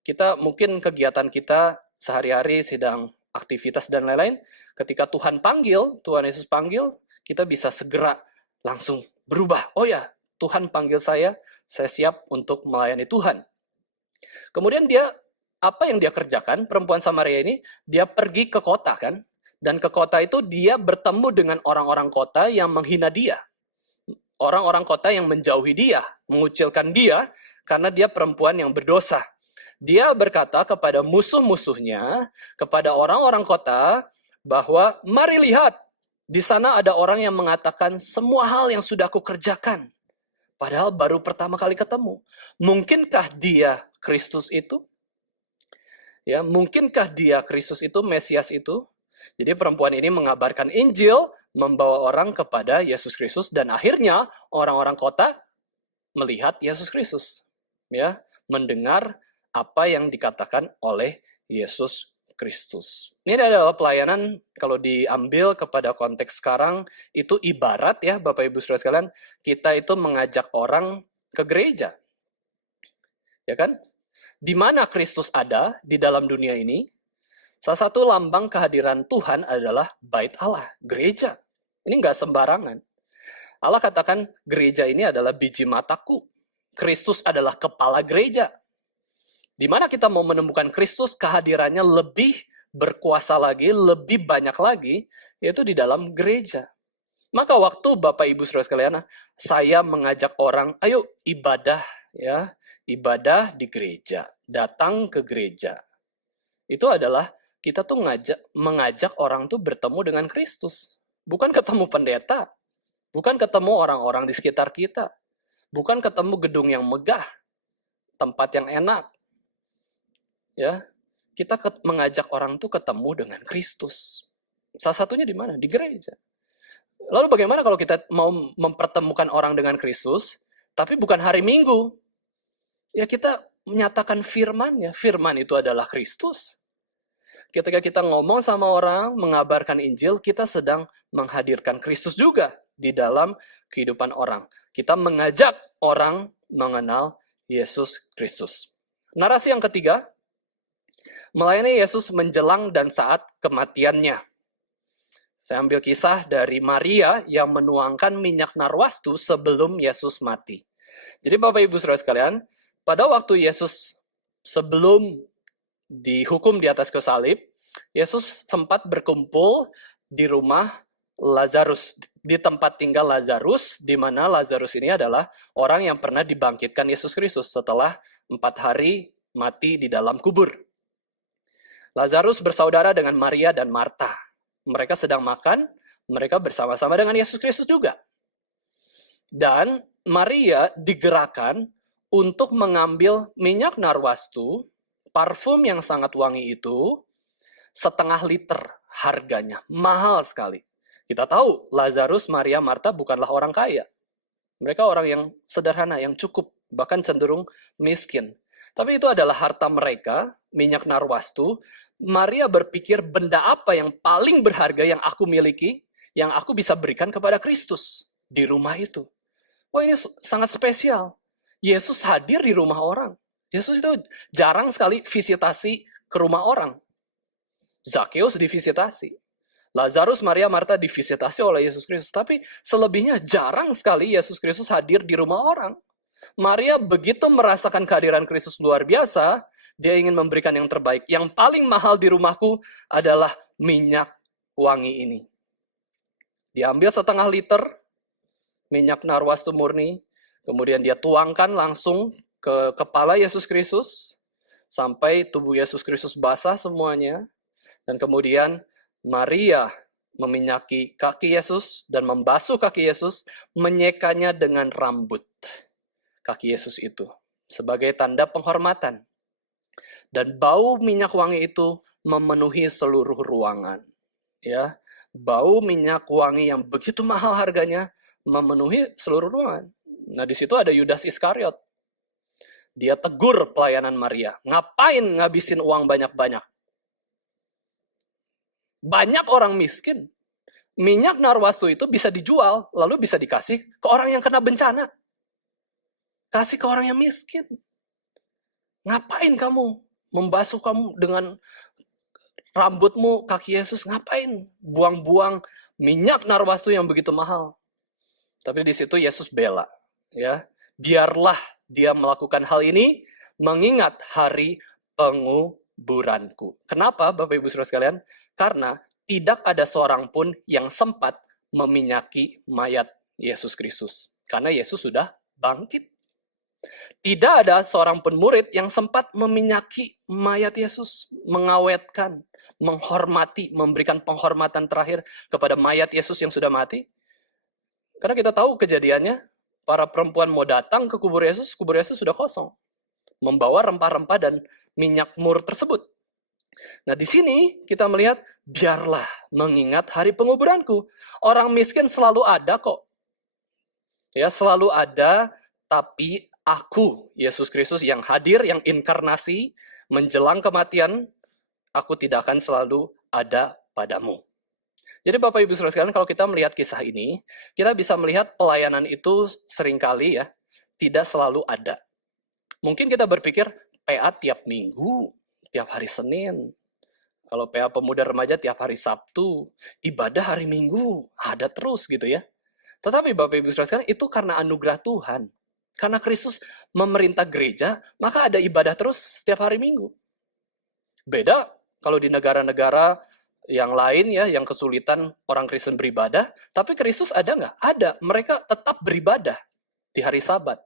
kita mungkin kegiatan kita sehari-hari sedang aktivitas dan lain-lain. Ketika Tuhan panggil, Tuhan Yesus panggil, kita bisa segera langsung berubah. Oh ya, Tuhan panggil saya siap untuk melayani Tuhan. Kemudian apa yang dia kerjakan, perempuan Samaria ini, dia pergi ke kota kan, dan ke kota itu dia bertemu dengan orang-orang kota yang menghina dia. Orang-orang kota yang menjauhi dia, mengucilkan dia, karena dia perempuan yang berdosa. Dia berkata kepada musuh-musuhnya, kepada orang-orang kota, bahwa mari lihat, di sana ada orang yang mengatakan semua hal yang sudah aku kerjakan. Padahal baru pertama kali ketemu. Mungkinkah dia Kristus itu? Ya, mungkinkah dia Kristus itu, Mesias itu? Jadi perempuan ini mengabarkan Injil, membawa orang kepada Yesus Kristus, dan akhirnya orang-orang kota melihat Yesus Kristus. Ya, mendengar apa yang dikatakan oleh Yesus Kristus. Ini adalah pelayanan, kalau diambil kepada konteks sekarang, itu ibarat ya Bapak Ibu Saudara sekalian, kita itu mengajak orang ke gereja. Ya kan? Di mana Kristus ada di dalam dunia ini, salah satu lambang kehadiran Tuhan adalah bait Allah, gereja. Ini nggak sembarangan. Allah katakan gereja ini adalah biji mataku. Kristus adalah kepala gereja. Di mana kita mau menemukan Kristus, kehadirannya lebih berkuasa lagi, lebih banyak lagi, yaitu di dalam gereja. Maka waktu Bapak Ibu Saudara sekalian, saya mengajak orang, ayo ibadah ya, ibadah di gereja, datang ke gereja. Itu adalah kita tuh mengajak orang tuh bertemu dengan Kristus. Bukan ketemu pendeta, bukan ketemu orang-orang di sekitar kita, bukan ketemu gedung yang megah, tempat yang enak. Ya, kita mengajak orang tuh ketemu dengan Kristus. Salah satunya di mana? Di gereja. Lalu bagaimana kalau kita mau mempertemukan orang dengan Kristus, tapi bukan hari Minggu? Ya kita menyatakan firman-Nya. Firman itu adalah Kristus. Ketika kita ngomong sama orang, mengabarkan Injil, kita sedang menghadirkan Kristus juga di dalam kehidupan orang. Kita mengajak orang mengenal Yesus Kristus. Narasi yang ketiga, melayani Yesus menjelang dan saat kematiannya. Saya ambil kisah dari Maria yang menuangkan minyak narwastu sebelum Yesus mati. Jadi Bapak Ibu Saudara sekalian, pada waktu Yesus sebelum dihukum di atas kayu salib, Yesus sempat berkumpul di rumah Lazarus, di tempat tinggal Lazarus, di mana Lazarus ini adalah orang yang pernah dibangkitkan Yesus Kristus setelah 4 hari mati di dalam kubur. Lazarus bersaudara dengan Maria dan Marta. Mereka sedang makan, mereka bersama-sama dengan Yesus Kristus juga. Dan Maria digerakkan untuk mengambil minyak narwastu, parfum yang sangat wangi itu, 1,5 liter harganya. Mahal sekali. Kita tahu Lazarus, Maria, Marta bukanlah orang kaya. Mereka orang yang sederhana, yang cukup, bahkan cenderung miskin. Tapi itu adalah harta mereka, minyak narwastu. Maria berpikir, benda apa yang paling berharga yang aku miliki, yang aku bisa berikan kepada Kristus di rumah itu. Wah, ini sangat spesial. Yesus hadir di rumah orang. Yesus itu jarang sekali visitasi ke rumah orang. Zakheus divisitasi. Lazarus, Maria, Marta divisitasi oleh Yesus Kristus. Tapi selebihnya jarang sekali Yesus Kristus hadir di rumah orang. Maria begitu merasakan kehadiran Kristus luar biasa, dia ingin memberikan yang terbaik. Yang paling mahal di rumahku adalah minyak wangi ini. Diambil 1,5 liter minyak narwastu murni, kemudian dia tuangkan langsung ke kepala Yesus Kristus, sampai tubuh Yesus Kristus basah semuanya, dan kemudian Maria meminyaki kaki Yesus dan membasuh kaki Yesus, menyekanya dengan rambut kaki Yesus itu, sebagai tanda penghormatan. Dan bau minyak wangi itu memenuhi seluruh ruangan. Ya, bau minyak wangi yang begitu mahal harganya memenuhi seluruh ruangan. Nah, di situ ada Yudas Iskariot. Dia tegur pelayanan Maria. Ngapain ngabisin uang banyak-banyak? Banyak orang miskin. Minyak narwastu itu bisa dijual, lalu bisa dikasih ke orang yang kena bencana. Kasih ke orang yang miskin. Ngapain kamu membasuh kamu dengan rambutmu kaki Yesus? Ngapain buang-buang minyak narwastu yang begitu mahal? Tapi di situ Yesus bela, ya. Biarlah dia melakukan hal ini mengingat hari penguburanku. Kenapa, Bapak Ibu Saudara sekalian? Karena tidak ada seorang pun yang sempat meminyaki mayat Yesus Kristus. Karena Yesus sudah bangkit. Tidak ada seorang pun murid yang sempat meminyaki mayat Yesus, mengawetkan, menghormati, memberikan penghormatan terakhir kepada mayat Yesus yang sudah mati. Karena kita tahu kejadiannya, para perempuan mau datang ke kubur Yesus sudah kosong. Membawa rempah-rempah dan minyak mur tersebut. Nah, di sini kita melihat, biarlah mengingat hari penguburanku. Orang miskin selalu ada kok. Ya, selalu ada, tapi aku, Yesus Kristus yang hadir, yang inkarnasi, menjelang kematian, aku tidak akan selalu ada padamu. Jadi Bapak Ibu Saudara sekalian, kalau kita melihat kisah ini, kita bisa melihat pelayanan itu seringkali ya, tidak selalu ada. Mungkin kita berpikir, PA tiap minggu, tiap hari Senin. Kalau PA pemuda remaja tiap hari Sabtu, ibadah hari Minggu, ada terus gitu ya. Tetapi Bapak Ibu Saudara sekalian, itu karena anugerah Tuhan. Karena Kristus memerintah gereja, maka ada ibadah terus setiap hari Minggu. Beda kalau di negara-negara yang lain ya, yang kesulitan orang Kristen beribadah, tapi Kristus ada nggak? Ada. Mereka tetap beribadah di hari Sabat.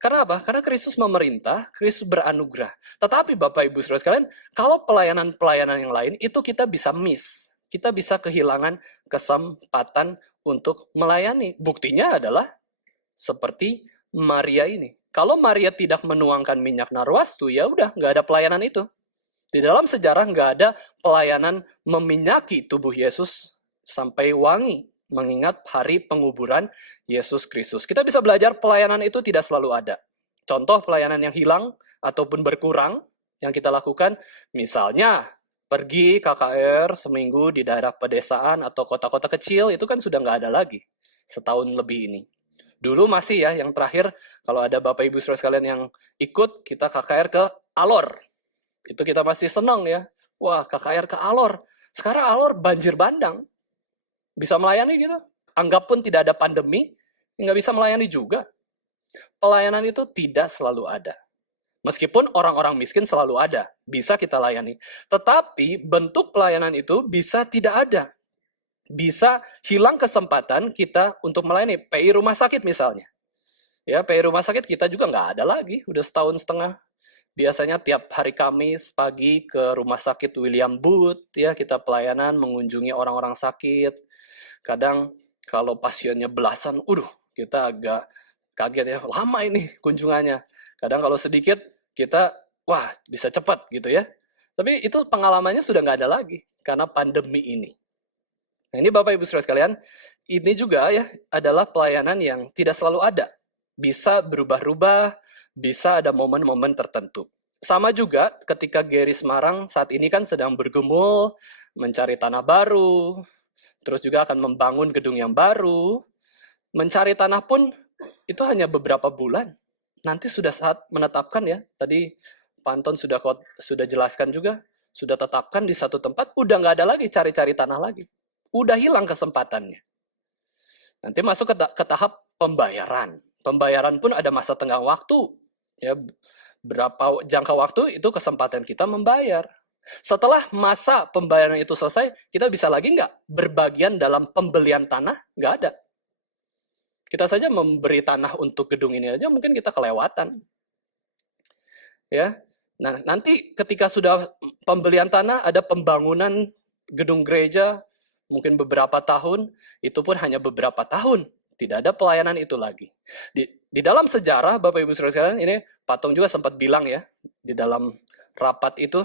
Karena apa? Karena Kristus memerintah, Kristus beranugerah. Tetapi Bapak Ibu Saudara sekalian, kalau pelayanan-pelayanan yang lain, itu kita bisa miss. Kita bisa kehilangan kesempatan untuk melayani. Buktinya adalah seperti Maria ini. Kalau Maria tidak menuangkan minyak narwastu, ya udah, nggak ada pelayanan itu. Di dalam sejarah nggak ada pelayanan meminyaki tubuh Yesus sampai wangi, mengingat hari penguburan Yesus Kristus. Kita bisa belajar pelayanan itu tidak selalu ada. Contoh pelayanan yang hilang ataupun berkurang yang kita lakukan, misalnya pergi KKR seminggu di daerah pedesaan atau kota-kota kecil, itu kan sudah nggak ada lagi setahun lebih ini. Dulu masih ya, yang terakhir, kalau ada Bapak Ibu Saudara sekalian yang ikut, kita KKR ke Alor. Itu kita masih senang ya. Wah, KKR ke Alor. Sekarang Alor banjir bandang. Bisa melayani gitu. Anggap pun tidak ada pandemi, nggak bisa melayani juga. Pelayanan itu tidak selalu ada. Meskipun orang-orang miskin selalu ada, bisa kita layani. Tetapi bentuk pelayanan itu bisa tidak ada. Bisa hilang kesempatan kita untuk melayani. PI rumah sakit misalnya. Ya, PI rumah sakit kita juga nggak ada lagi, udah setahun setengah. Biasanya tiap hari Kamis pagi ke rumah sakit William Booth, ya kita pelayanan mengunjungi orang-orang sakit. Kadang kalau pasiennya belasan, kita agak kaget ya, lama ini kunjungannya. Kadang kalau sedikit, kita, wah bisa cepat gitu ya. Tapi itu pengalamannya sudah nggak ada lagi, karena pandemi ini. Nah ini Bapak Ibu Saudara sekalian, ini juga ya adalah pelayanan yang tidak selalu ada. Bisa berubah-ubah, bisa ada momen-momen tertentu. Sama juga ketika Geri Semarang saat ini kan sedang bergumul, mencari tanah baru, terus juga akan membangun gedung yang baru. Mencari tanah pun itu hanya beberapa bulan. Nanti sudah saat menetapkan ya, tadi Pak Anton sudah jelaskan juga, sudah tetapkan di satu tempat, udah nggak ada lagi cari-cari tanah lagi. Udah hilang kesempatannya. Nanti masuk ke tahap pembayaran. Pembayaran pun ada masa tenggang waktu. Ya, berapa jangka waktu itu kesempatan kita membayar. Setelah masa pembayaran itu selesai, kita bisa lagi nggak berbagian dalam pembelian tanah? Nggak ada. Kita saja memberi tanah untuk gedung ini aja mungkin kita kelewatan. Ya, nah nanti ketika sudah pembelian tanah, ada pembangunan gedung gereja, mungkin beberapa tahun, itu pun hanya beberapa tahun. Tidak ada pelayanan itu lagi. Di dalam sejarah, Bapak Ibu Saudara sekalian, ini Pak Tong juga sempat bilang ya, di dalam rapat itu,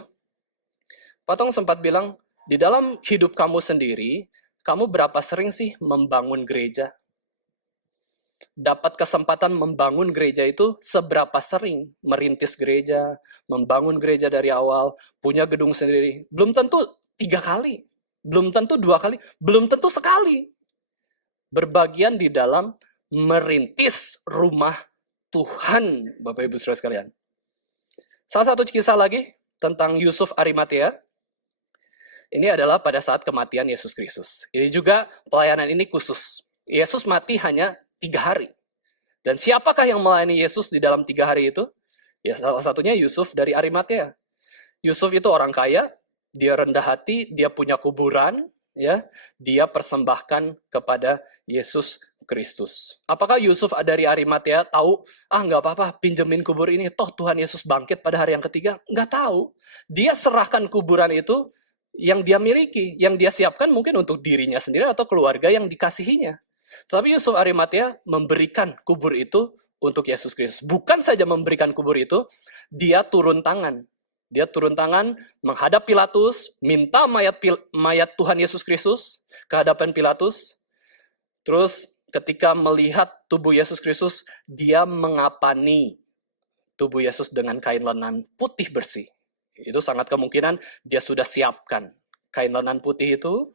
Pak Tong sempat bilang, di dalam hidup kamu sendiri, kamu berapa sering sih membangun gereja? Dapat kesempatan membangun gereja itu seberapa sering? Merintis gereja, membangun gereja dari awal, punya gedung sendiri. Belum tentu 3 kali, belum tentu 2 kali, belum tentu sekali. Berbagian di dalam merintis rumah Tuhan, Bapak Ibu Saudara sekalian. Salah satu kisah lagi tentang Yusuf Arimatea. Ini adalah pada saat kematian Yesus Kristus. Ini juga pelayanan ini khusus. Yesus mati hanya 3 hari. Dan siapakah yang melayani Yesus di dalam 3 hari itu? Ya salah satunya Yusuf dari Arimatea. Yusuf itu orang kaya, dia rendah hati, dia punya kuburan, ya, dia persembahkan kepada Yesus Kristus. Apakah Yusuf dari Arimatea tahu, nggak apa-apa, pinjemin kubur ini, toh Tuhan Yesus bangkit pada hari yang ketiga? Nggak tahu. Dia serahkan kuburan itu yang dia miliki, yang dia siapkan mungkin untuk dirinya sendiri atau keluarga yang dikasihinya. Tapi Yusuf Arimatea memberikan kubur itu untuk Yesus Kristus. Bukan saja memberikan kubur itu, dia turun tangan. Dia turun tangan menghadap Pilatus, minta mayat Tuhan Yesus Kristus ke hadapan Pilatus. Terus ketika melihat tubuh Yesus Kristus, dia mengapani tubuh Yesus dengan kain lenan putih bersih. Itu sangat kemungkinan dia sudah siapkan kain lenan putih itu.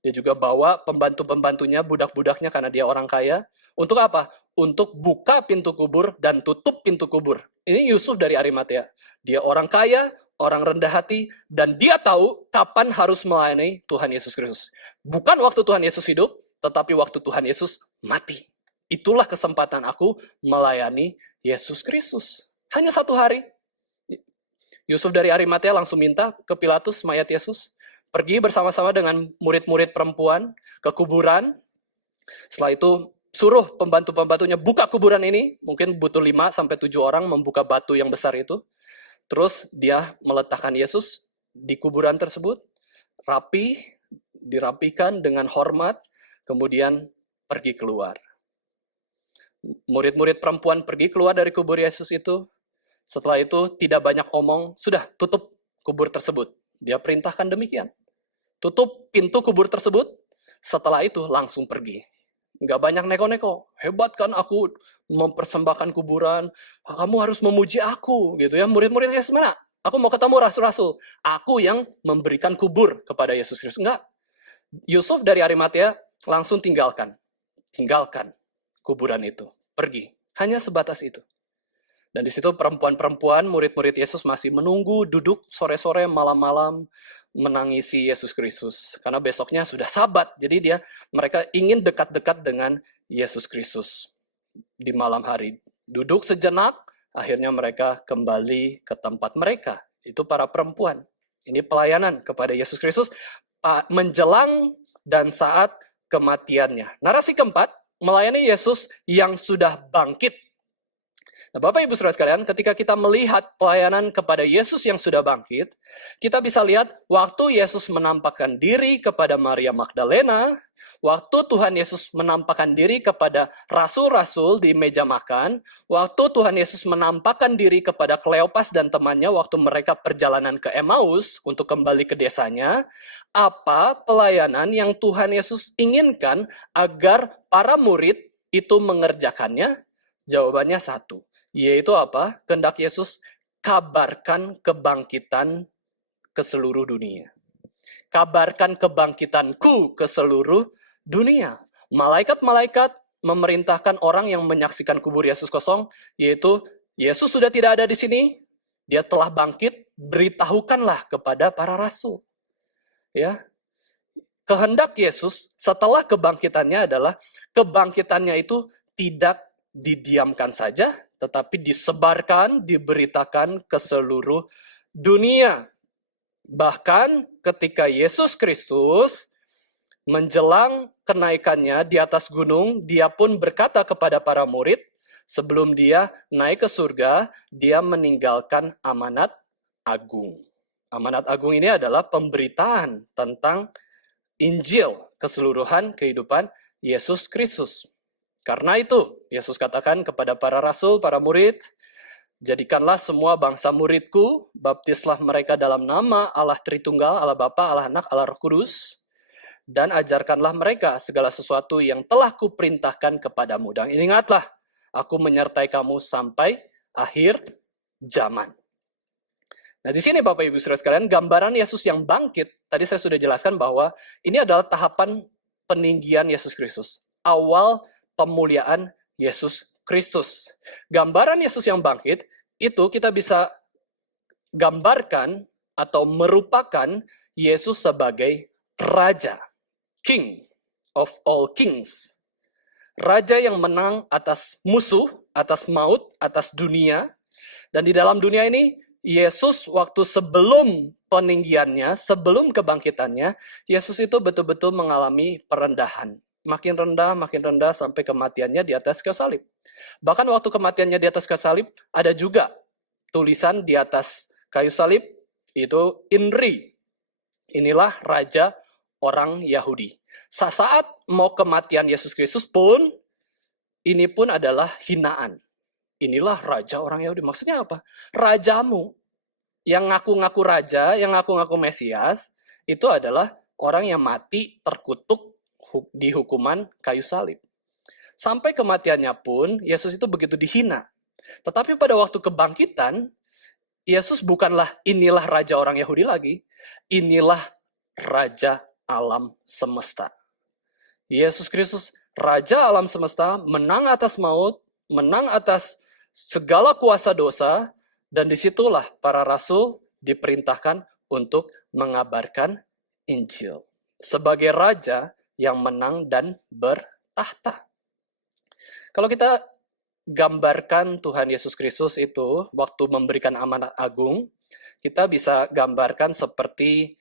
Dia juga bawa pembantu-pembantunya, budak-budaknya karena dia orang kaya. Untuk apa? Untuk buka pintu kubur dan tutup pintu kubur. Ini Yusuf dari Arimatea. Dia orang kaya, orang rendah hati, dan dia tahu kapan harus melayani Tuhan Yesus Kristus. Bukan waktu Tuhan Yesus hidup, tetapi waktu Tuhan Yesus mati. Itulah kesempatan aku melayani Yesus Kristus. Hanya 1 hari. Yusuf dari Arimatea langsung minta ke Pilatus mayat Yesus. Pergi bersama-sama dengan murid-murid perempuan ke kuburan. Setelah itu suruh pembantu-pembantunya buka kuburan ini. Mungkin butuh 5-7 orang membuka batu yang besar itu. Terus dia meletakkan Yesus di kuburan tersebut. Rapi, dirapikan dengan hormat. Kemudian pergi keluar. Murid-murid perempuan pergi keluar dari kubur Yesus itu. Setelah itu tidak banyak omong, sudah tutup kubur tersebut. Dia perintahkan demikian. Tutup pintu kubur tersebut, setelah itu langsung pergi. Nggak banyak neko-neko. Hebat kan aku mempersembahkan kuburan, kamu harus memuji aku. Gitu ya. Murid-murid Yesus mana? Aku mau ketemu rasul-rasul. Aku yang memberikan kubur kepada Yesus Kristus. Enggak. Yusuf dari Arimatea langsung tinggalkan kuburan itu. Pergi. Hanya sebatas itu. Dan di situ perempuan-perempuan, murid-murid Yesus masih menunggu, duduk sore-sore, malam-malam, menangisi Yesus Kristus. Karena besoknya sudah Sabat, jadi mereka ingin dekat-dekat dengan Yesus Kristus di malam hari. Duduk sejenak, akhirnya mereka kembali ke tempat mereka. Itu para perempuan. Ini pelayanan kepada Yesus Kristus menjelang dan saat kematiannya. Narasi keempat, melayani Yesus yang sudah bangkit. Nah, Bapak Ibu Saudara sekalian, ketika kita melihat pelayanan kepada Yesus yang sudah bangkit, kita bisa lihat waktu Yesus menampakkan diri kepada Maria Magdalena, waktu Tuhan Yesus menampakkan diri kepada rasul-rasul di meja makan, waktu Tuhan Yesus menampakkan diri kepada Kleopas dan temannya waktu mereka perjalanan ke Emmaus untuk kembali ke desanya, apa pelayanan yang Tuhan Yesus inginkan agar para murid itu mengerjakannya? Jawabannya satu, yaitu apa? Kehendak Yesus kabarkan kebangkitan ke seluruh dunia. Kabarkan kebangkitanku ke seluruh dunia. Malaikat-malaikat memerintahkan orang yang menyaksikan kubur Yesus kosong, yaitu Yesus sudah tidak ada di sini, dia telah bangkit, beritahukanlah kepada para rasul. Ya, kehendak Yesus setelah kebangkitannya adalah kebangkitannya itu tidak didiamkan saja, tetapi disebarkan, diberitakan ke seluruh dunia. Bahkan ketika Yesus Kristus menjelang kenaikannya di atas gunung, dia pun berkata kepada para murid, sebelum dia naik ke surga, dia meninggalkan amanat agung. Amanat agung ini adalah pemberitaan tentang Injil, keseluruhan kehidupan Yesus Kristus. Karena itu, Yesus katakan kepada para rasul, para murid, jadikanlah semua bangsa muridku, baptislah mereka dalam nama Allah Tritunggal, Allah Bapa, Allah Anak, Allah Roh Kudus, dan ajarkanlah mereka segala sesuatu yang telah kuperintahkan kepadamu. Dan ingatlah, aku menyertai kamu sampai akhir zaman. Nah, di sini Bapak Ibu Saudara sekalian, gambaran Yesus yang bangkit, tadi saya sudah jelaskan bahwa ini adalah tahapan peninggian Yesus Kristus. Awal pemuliaan Yesus Kristus. Gambaran Yesus yang bangkit, itu kita bisa gambarkan atau merupakan Yesus sebagai Raja. King of all kings. Raja yang menang atas musuh, atas maut, atas dunia. Dan di dalam dunia ini, Yesus waktu sebelum peninggiannya, sebelum kebangkitannya, Yesus itu betul-betul mengalami perendahan. Makin rendah sampai kematiannya di atas kayu salib. Bahkan waktu kematiannya di atas kayu salib, ada juga tulisan di atas kayu salib, itu INRI. Inilah Raja orang Yahudi. Saat mau kematian Yesus Kristus pun, ini pun adalah hinaan. Inilah Raja orang Yahudi. Maksudnya apa? Rajamu yang ngaku-ngaku raja, yang ngaku-ngaku Mesias, itu adalah orang yang mati terkutuk di hukuman kayu salib. Sampai kematiannya pun, Yesus itu begitu dihina. Tetapi pada waktu kebangkitan, Yesus bukanlah inilah Raja orang Yahudi lagi, inilah Raja alam semesta. Yesus Kristus, Raja alam semesta, menang atas maut, menang atas segala kuasa dosa, dan disitulah para rasul diperintahkan untuk mengabarkan Injil. Sebagai Raja yang menang dan bertahta. Kalau kita gambarkan Tuhan Yesus Kristus itu, waktu memberikan amanat agung, kita bisa gambarkan seperti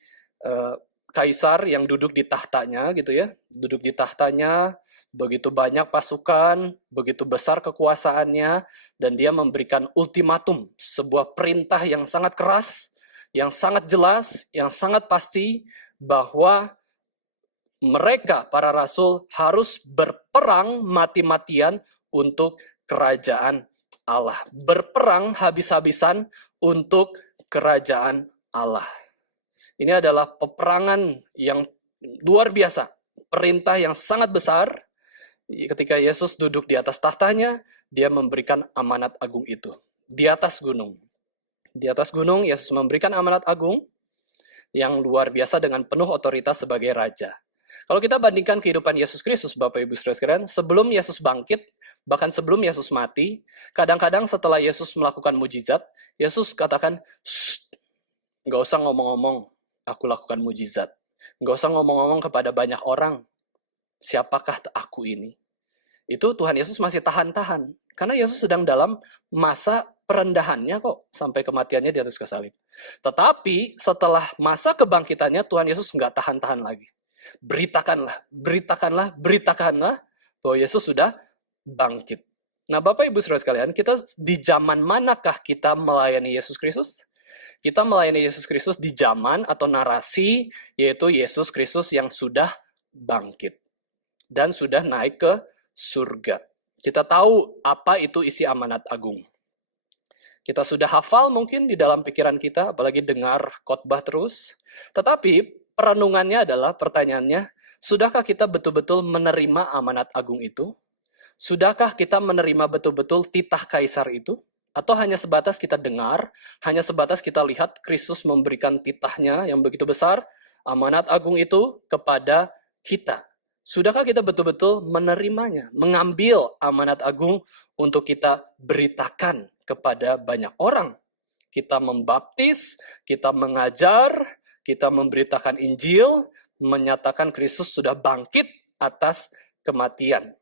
kaisar yang duduk di tahtanya gitu ya. Duduk di tahtanya, begitu banyak pasukan, begitu besar kekuasaannya, dan dia memberikan ultimatum, sebuah perintah yang sangat keras, yang sangat jelas, yang sangat pasti, bahwa mereka, para rasul, harus berperang mati-matian untuk kerajaan Allah. Berperang habis-habisan untuk kerajaan Allah. Ini adalah peperangan yang luar biasa. Perintah yang sangat besar. Ketika Yesus duduk di atas tahtanya, dia memberikan amanat agung itu. Di atas gunung. Di atas gunung, Yesus memberikan amanat agung yang luar biasa dengan penuh otoritas sebagai Raja. Kalau kita bandingkan kehidupan Yesus Kristus, Bapak Ibu Saudara sekalian, sebelum Yesus bangkit, bahkan sebelum Yesus mati, kadang-kadang setelah Yesus melakukan mujizat, Yesus katakan, nggak usah ngomong-ngomong, aku lakukan mujizat. Nggak usah ngomong-ngomong kepada banyak orang, siapakah aku ini? Itu Tuhan Yesus masih tahan-tahan. Karena Yesus sedang dalam masa perendahannya kok, sampai kematiannya di atas kayu salib. Tetapi setelah masa kebangkitannya, Tuhan Yesus nggak tahan-tahan lagi. Beritakanlah bahwa Yesus sudah bangkit. Nah, Bapak Ibu Saudara sekalian, kita di zaman manakah kita melayani Yesus Kristus? Kita melayani Yesus Kristus di zaman atau narasi, yaitu Yesus Kristus yang sudah bangkit dan sudah naik ke surga. Kita tahu apa itu isi amanat agung. Kita sudah hafal mungkin di dalam pikiran kita, apalagi dengar khotbah terus. Tetapi perenungannya adalah pertanyaannya, sudahkah kita betul-betul menerima amanat agung itu? Sudahkah kita menerima betul-betul titah kaisar itu? Atau hanya sebatas kita dengar, hanya sebatas kita lihat Kristus memberikan titahnya yang begitu besar, amanat agung itu kepada kita. Sudahkah kita betul-betul menerimanya, mengambil amanat agung untuk kita beritakan kepada banyak orang? Kita membaptis, kita mengajar, kita memberitakan Injil, menyatakan Kristus sudah bangkit atas kematian.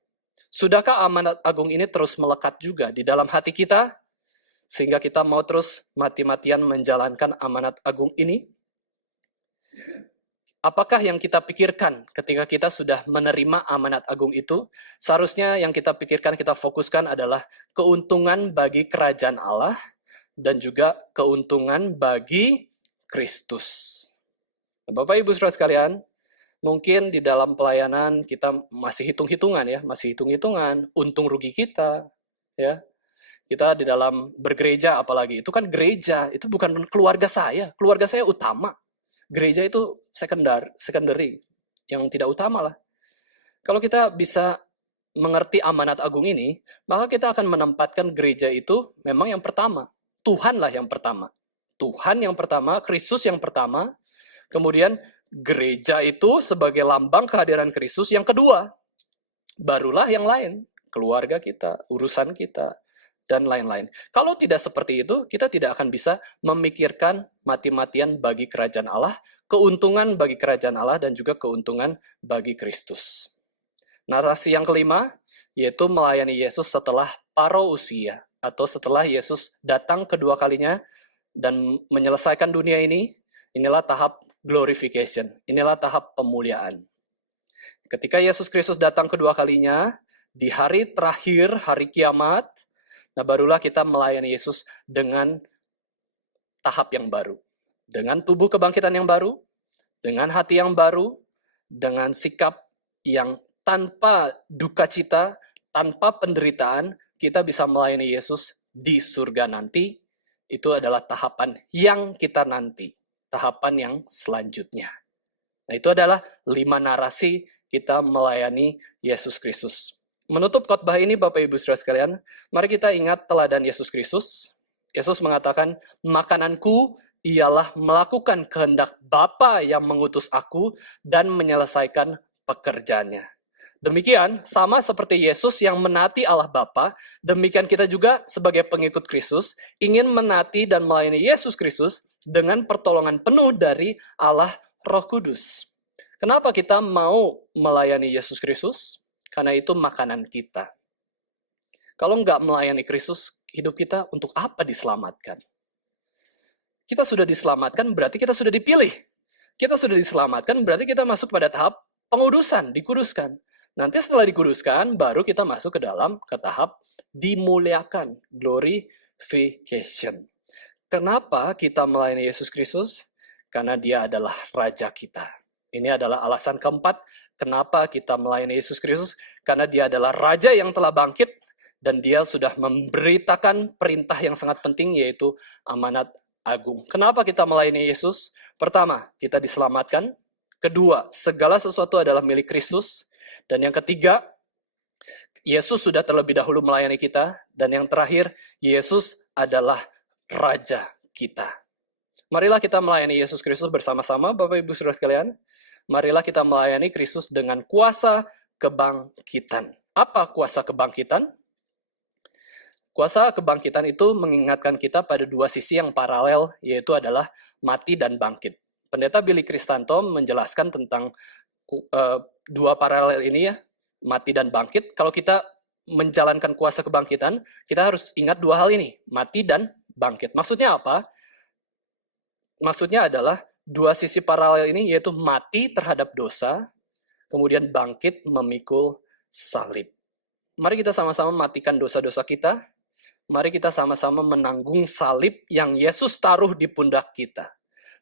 Sudahkah amanat agung ini terus melekat juga di dalam hati kita, sehingga kita mau terus mati-matian menjalankan amanat agung ini? Apakah yang kita pikirkan ketika kita sudah menerima amanat agung itu? Seharusnya yang kita pikirkan, kita fokuskan adalah keuntungan bagi kerajaan Allah dan juga keuntungan bagi Kristus. Bapak Ibu Saudara sekalian, mungkin di dalam pelayanan kita masih hitung-hitungan ya, masih hitung-hitungan untung rugi kita ya. Kita di dalam bergereja apalagi, itu kan gereja, itu bukan keluarga saya utama. Gereja itu secondary, yang tidak utama lah. Kalau kita bisa mengerti amanat agung ini, maka kita akan menempatkan gereja itu memang yang pertama. Tuhanlah yang pertama. Tuhan yang pertama, Kristus yang pertama, kemudian gereja itu sebagai lambang kehadiran Kristus yang kedua. Barulah yang lain, keluarga kita, urusan kita, dan lain-lain. Kalau tidak seperti itu, kita tidak akan bisa memikirkan mati-matian bagi kerajaan Allah, keuntungan bagi kerajaan Allah, dan juga keuntungan bagi Kristus. Narasi yang kelima, yaitu melayani Yesus setelah parousia, atau setelah Yesus datang kedua kalinya dan menyelesaikan dunia ini. Inilah tahap glorification, inilah tahap pemuliaan. Ketika Yesus Kristus datang kedua kalinya, di hari terakhir, hari kiamat, nah barulah kita melayani Yesus dengan tahap yang baru. Dengan tubuh kebangkitan yang baru, dengan hati yang baru, dengan sikap yang tanpa duka cita, tanpa penderitaan, kita bisa melayani Yesus di surga nanti. Itu adalah tahapan yang kita nanti, tahapan yang selanjutnya. Nah, itu adalah 5 narasi kita melayani Yesus Kristus. Menutup khotbah ini, Bapak Ibu Saudara sekalian, mari kita ingat teladan Yesus Kristus. Yesus mengatakan, makananku ialah melakukan kehendak Bapa yang mengutus aku dan menyelesaikan pekerjaannya. Demikian, sama seperti Yesus yang menaati Allah Bapa, demikian kita juga sebagai pengikut Kristus ingin menaati dan melayani Yesus Kristus dengan pertolongan penuh dari Allah Roh Kudus. Kenapa kita mau melayani Yesus Kristus? Karena itu makanan kita. Kalau nggak melayani Kristus, hidup kita untuk apa diselamatkan? Kita sudah diselamatkan, berarti kita sudah dipilih. Kita sudah diselamatkan, berarti kita masuk pada tahap pengudusan, dikuduskan. Nanti setelah dikuduskan, baru kita masuk ke tahap dimuliakan, glorification. Kenapa kita melayani Yesus Kristus? Karena Dia adalah Raja kita. Ini adalah alasan keempat, kenapa kita melayani Yesus Kristus? Karena Dia adalah Raja yang telah bangkit, dan Dia sudah memberitakan perintah yang sangat penting, yaitu amanat agung. Kenapa kita melayani Yesus? Pertama, kita diselamatkan. Kedua, segala sesuatu adalah milik Kristus. Dan yang ketiga, Yesus sudah terlebih dahulu melayani kita. Dan yang terakhir, Yesus adalah Raja kita. Marilah kita melayani Yesus Kristus bersama-sama, Bapak Ibu Saudara sekalian. Marilah kita melayani Kristus dengan kuasa kebangkitan. Apa kuasa kebangkitan? Kuasa kebangkitan itu mengingatkan kita pada 2 sisi yang paralel, yaitu adalah mati dan bangkit. Pendeta Billy Kristanto menjelaskan tentang 2 paralel ini ya, mati dan bangkit. Kalau kita menjalankan kuasa kebangkitan, kita harus ingat 2 hal ini, mati dan bangkit. Maksudnya apa? Maksudnya adalah 2 sisi paralel ini, yaitu mati terhadap dosa, kemudian bangkit memikul salib. Mari kita sama-sama matikan dosa-dosa kita. Mari kita sama-sama menanggung salib yang Yesus taruh di pundak kita.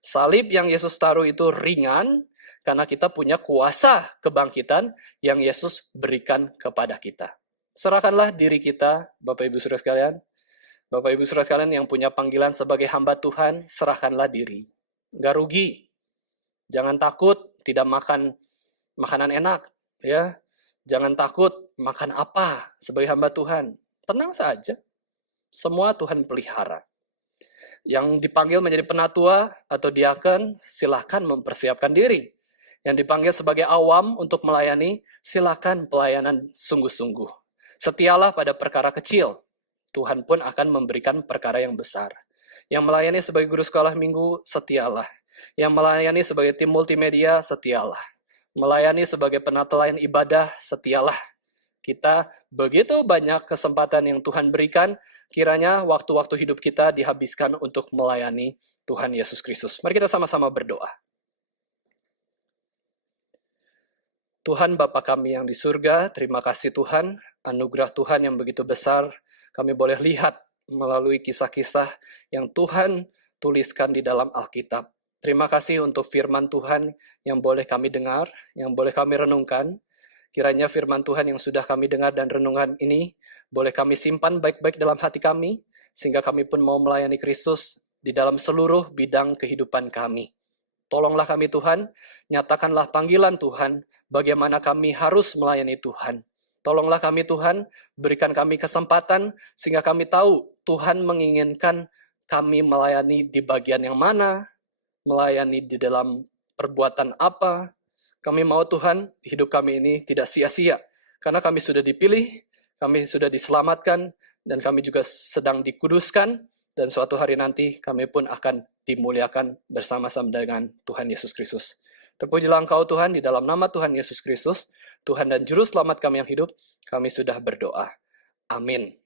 Salib yang Yesus taruh itu ringan, karena kita punya kuasa kebangkitan yang Yesus berikan kepada kita. Serahkanlah diri kita, Bapak Ibu Saudara sekalian. Bapak Ibu Saudara sekalian yang punya panggilan sebagai hamba Tuhan, serahkanlah diri. Nggak rugi. Jangan takut tidak makan makanan enak, ya. Jangan takut makan apa sebagai hamba Tuhan. Tenang saja. Semua Tuhan pelihara. Yang dipanggil menjadi penatua atau diaken, silakan mempersiapkan diri. Yang dipanggil sebagai awam untuk melayani, silakan pelayanan sungguh-sungguh. Setialah pada perkara kecil. Tuhan pun akan memberikan perkara yang besar. Yang melayani sebagai guru sekolah minggu, setialah. Yang melayani sebagai tim multimedia, setialah. Melayani sebagai penata layan ibadah, setialah. Kita begitu banyak kesempatan yang Tuhan berikan, kiranya waktu-waktu hidup kita dihabiskan untuk melayani Tuhan Yesus Kristus. Mari kita sama-sama berdoa. Tuhan Bapa kami yang di surga, terima kasih Tuhan, anugerah Tuhan yang begitu besar, kami boleh lihat melalui kisah-kisah yang Tuhan tuliskan di dalam Alkitab. Terima kasih untuk firman Tuhan yang boleh kami dengar, yang boleh kami renungkan. Kiranya firman Tuhan yang sudah kami dengar dan renungan ini boleh kami simpan baik-baik dalam hati kami, sehingga kami pun mau melayani Kristus di dalam seluruh bidang kehidupan kami. Tolonglah kami Tuhan, nyatakanlah panggilan Tuhan, bagaimana kami harus melayani Tuhan. Tolonglah kami Tuhan, berikan kami kesempatan, sehingga kami tahu Tuhan menginginkan kami melayani di bagian yang mana, melayani di dalam perbuatan apa. Kami mau Tuhan, hidup kami ini tidak sia-sia. Karena kami sudah dipilih, kami sudah diselamatkan, dan kami juga sedang dikuduskan, dan suatu hari nanti kami pun akan dimuliakan bersama-sama dengan Tuhan Yesus Kristus. Terpujilah Engkau Tuhan, di dalam nama Tuhan Yesus Kristus, Tuhan dan Juru Selamat kami yang hidup, kami sudah berdoa. Amin.